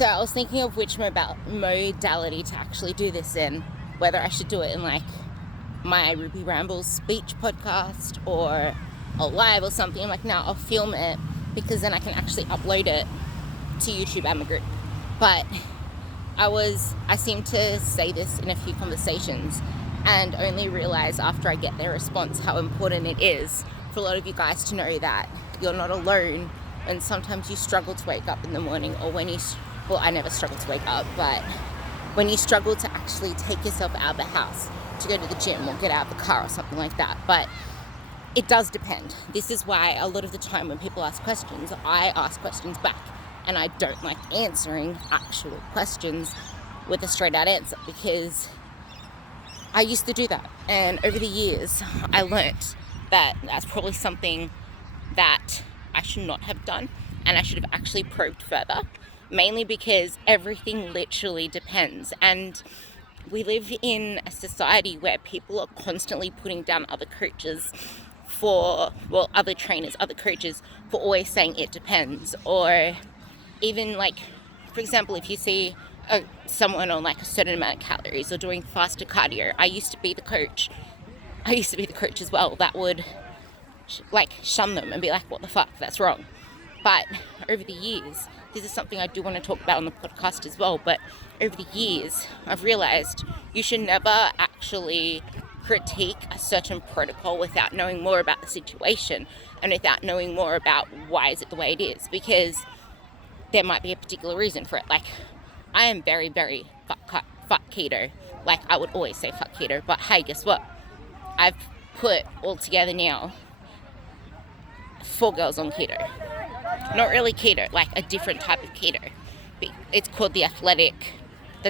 So I was thinking of which modality to actually do this in, whether I should do it in like my Ruby Rambles speech podcast or a live or something. I'm like, no, I'll film it because then I can actually upload it to YouTube and the group. But I seem to say this in a few conversations and only realize after I get their response how important it is for a lot of you guys to know that you're not alone, and sometimes you struggle to wake up in the morning, or I never struggle to wake up, but when you struggle to actually take yourself out of the house to go to the gym or get out of the car or something like that. But it does depend. This is why a lot of the time when people ask questions, I ask questions back, and I don't like answering actual questions with a straight out answer, because I used to do that, and over the years I learnt that that's probably something that I should not have done, and I should have actually probed further, mainly because everything literally depends. And we live in a society where people are constantly putting down other coaches other trainers, other coaches for always saying it depends. Or even like, for example, if you see someone on like a certain amount of calories or doing faster cardio, I used to be the coach as well that would like shun them and be like, what the fuck, that's wrong. But over the years, this is something I do want to talk about on the podcast as well, but over the years I've realized you should never actually critique a certain protocol without knowing more about the situation and without knowing more about why is it the way it is, because there might be a particular reason for it. Like, I am very, very fuck keto. Like, I would always say fuck keto, but hey, guess what? I've put all together now 4 girls on keto. Not really keto, like a different type of keto. It's called the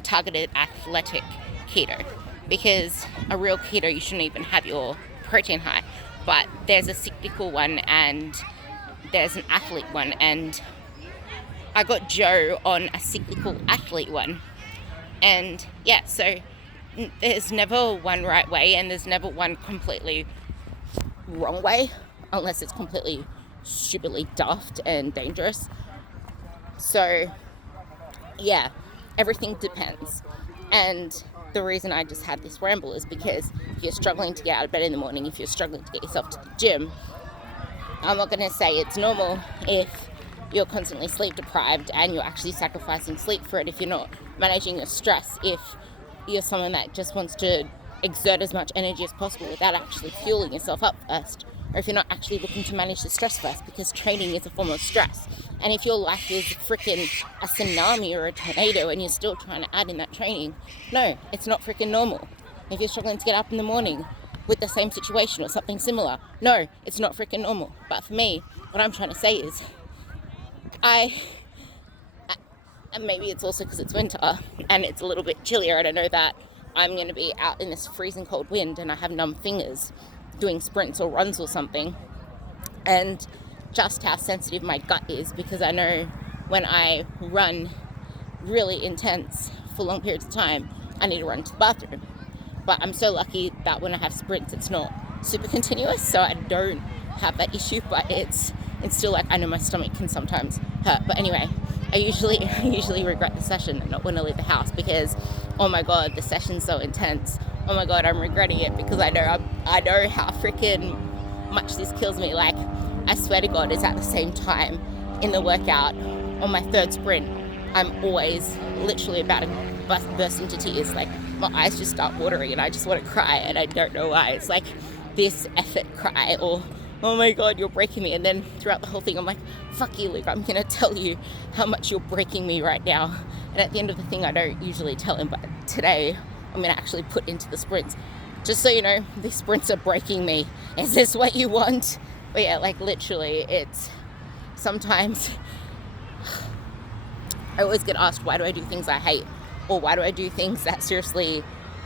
targeted athletic keto, because a real keto, you shouldn't even have your protein high. But there's a cyclical one and there's an athlete one, and I got Joe on a cyclical athlete one. And yeah, so there's never one right way and there's never one completely wrong way, unless it's completely stupidly daft and dangerous. So yeah, everything depends. And the reason I just had this ramble is because if you're struggling to get out of bed in the morning, if you're struggling to get yourself to the gym, I'm not going to say it's normal if you're constantly sleep deprived and you're actually sacrificing sleep for it, if you're not managing your stress, if you're someone that just wants to exert as much energy as possible without actually fueling yourself up first, or if you're not actually looking to manage the stress first, because training is a form of stress. And if your life is freaking a tsunami or a tornado and you're still trying to add in that training, no, it's not freaking normal. If you're struggling to get up in the morning with the same situation or something similar, no, it's not freaking normal. But for me, what I'm trying to say is, and maybe it's also because it's winter and it's a little bit chillier, and I know that I'm going to be out in this freezing cold wind and I have numb fingers doing sprints or runs or something, and just how sensitive my gut is, because I know when I run really intense for long periods of time, I need to run to the bathroom. But I'm so lucky that when I have sprints, it's not super continuous, so I don't have that issue, but it's still like, I know my stomach can sometimes hurt. But anyway, I usually regret the session and not want to leave the house, because oh my god, the session's so intense. Oh my god, I'm regretting it, because I know how freaking much this kills me. Like, I swear to god, it's at the same time in the workout on my 3rd sprint, I'm always literally about to burst into tears. Like, my eyes just start watering and I just want to cry, and I don't know why. It's like this effort cry, or oh my god, you're breaking me. And then throughout the whole thing, I'm like, fuck you, Luke, I'm gonna tell you how much you're breaking me right now. And at the end of the thing, I don't usually tell him, but today I'm gonna actually put into the sprints, just so you know, these sprints are breaking me. Is this what you want? But yeah, like, literally, it's sometimes I always get asked, why do I do things I hate, or why do I do things that seriously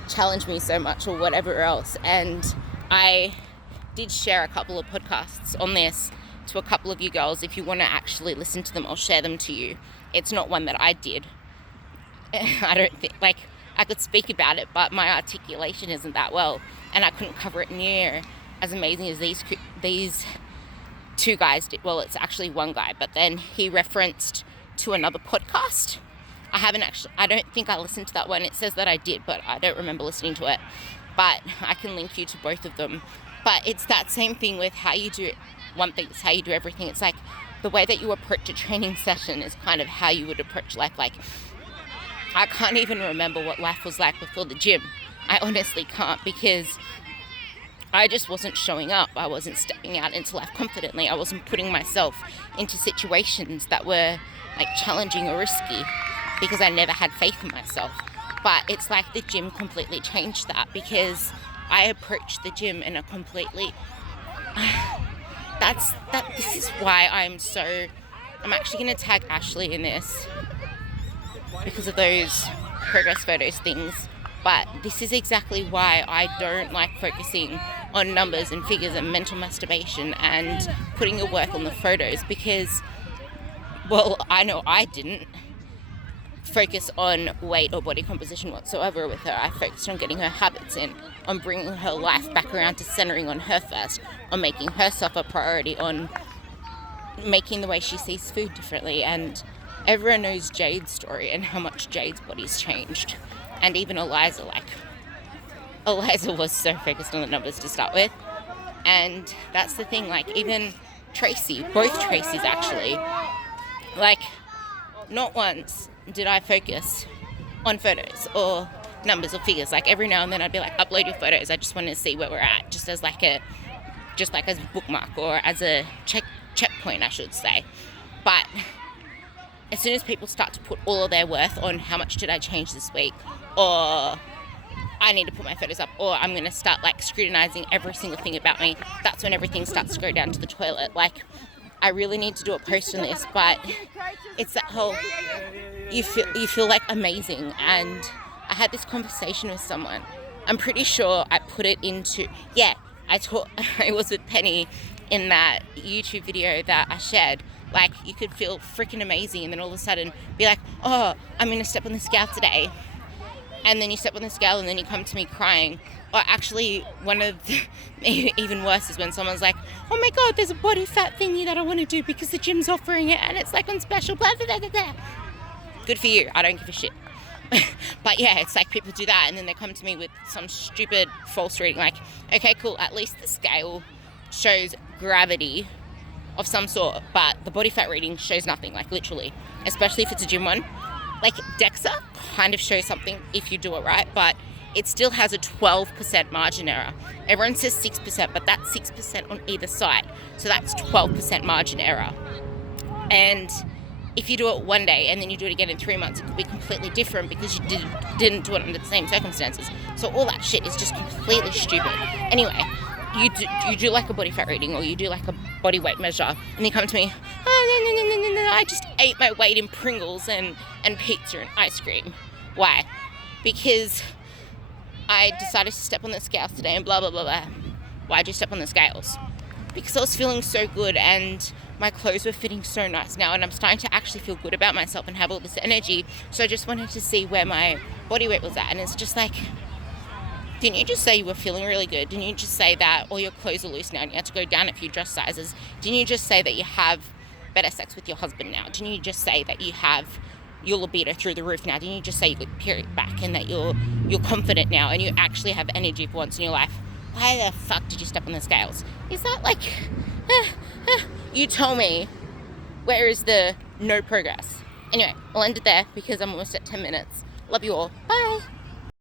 challenge me so much, or whatever else. And I did share a couple of podcasts on this to a couple of you girls. If you want to actually listen to them, I'll share them to you. It's not one that I did. I don't think, like, I could speak about it, but my articulation isn't that well, and I couldn't cover it near as amazing as these 2 guys did. Well, it's actually one guy, but then he referenced to another podcast, I don't think I listened to that one. It says that I did, but I don't remember listening to it. But I can link you to both of them. But it's that same thing with how you do one thing, it's how you do everything. It's like the way that you approach a training session is kind of how you would approach life. Like, I can't even remember what life was like before the gym. I honestly can't, because I just wasn't showing up. I wasn't stepping out into life confidently. I wasn't putting myself into situations that were like challenging or risky, because I never had faith in myself. But it's like the gym completely changed that, because I approached the gym in a completely this is why I'm actually going to tag Ashley in this because of those progress photos things. But this is exactly why I don't like focusing on numbers and figures and mental masturbation and putting your work on the photos, because, well, I know I didn't focus on weight or body composition whatsoever with her. I focused on getting her habits in, on bringing her life back around to centering on her first, on making herself a priority, on making the way she sees food differently. And everyone knows Jade's story and how much Jade's body's changed. And even Eliza was so focused on the numbers to start with. And that's the thing, like, even Tracy, both Tracys actually, like, not once did I focus on photos or numbers or figures. Like, every now and then I'd be like, upload your photos. I just wanted to see where we're at, just as a bookmark or as a checkpoint, I should say. But as soon as people start to put all of their worth on how much did I change this week, or I need to put my photos up, or I'm going to start like scrutinizing every single thing about me, that's when everything starts to go down to the toilet. Like, I really need to do a post on this, but it's that whole, you feel like amazing. And I had this conversation with someone. I'm pretty sure I put it into, I was with Penny in that YouTube video that I shared. Like, you could feel freaking amazing and then all of a sudden be like, oh, I'm going to step on the scale today. And then you step on the scale and then you come to me crying. Or actually, one of the even worse is when someone's like, oh my God, there's a body fat thingy that I want to do because the gym's offering it and it's like on special, blah, blah, blah, blah, blah. Good for you. I don't give a shit. But yeah, it's like people do that and then they come to me with some stupid false reading. Like, okay, cool. At least the scale shows gravity of some sort, but the body fat reading shows nothing, like literally, especially if it's a gym one. Like, DEXA kind of shows something if you do it right, but it still has a 12% margin error. Everyone says 6%, but that's 6% on either side. So that's 12% margin error. And if you do it one day and then you do it again in 3 months, it could be completely different because you didn't do it under the same circumstances. So all that shit is just completely stupid. Anyway, you do like a body fat reading or you do like a body weight measure and you come to me, oh, no, I just ate my weight in Pringles and pizza and ice cream. Why? Because I decided to step on the scales today and blah, blah, blah, blah. Why'd you step on the scales? Because I was feeling so good and my clothes were fitting so nice now and I'm starting to actually feel good about myself and have all this energy. So I just wanted to see where my body weight was at. And it's just like, didn't you just say you were feeling really good? Didn't you just say that all your clothes are loose now and you had to go down a few dress sizes? Didn't you just say that you have better sex with your husband now? Didn't you just say that you have your libido through the roof now? Didn't you just say you got period back and that you're confident now and you actually have energy for once in your life? Why the fuck did you step on the scales? Is that like, you tell me, where is the no progress? Anyway, I'll end it there because I'm almost at 10 minutes. Love you all. Bye.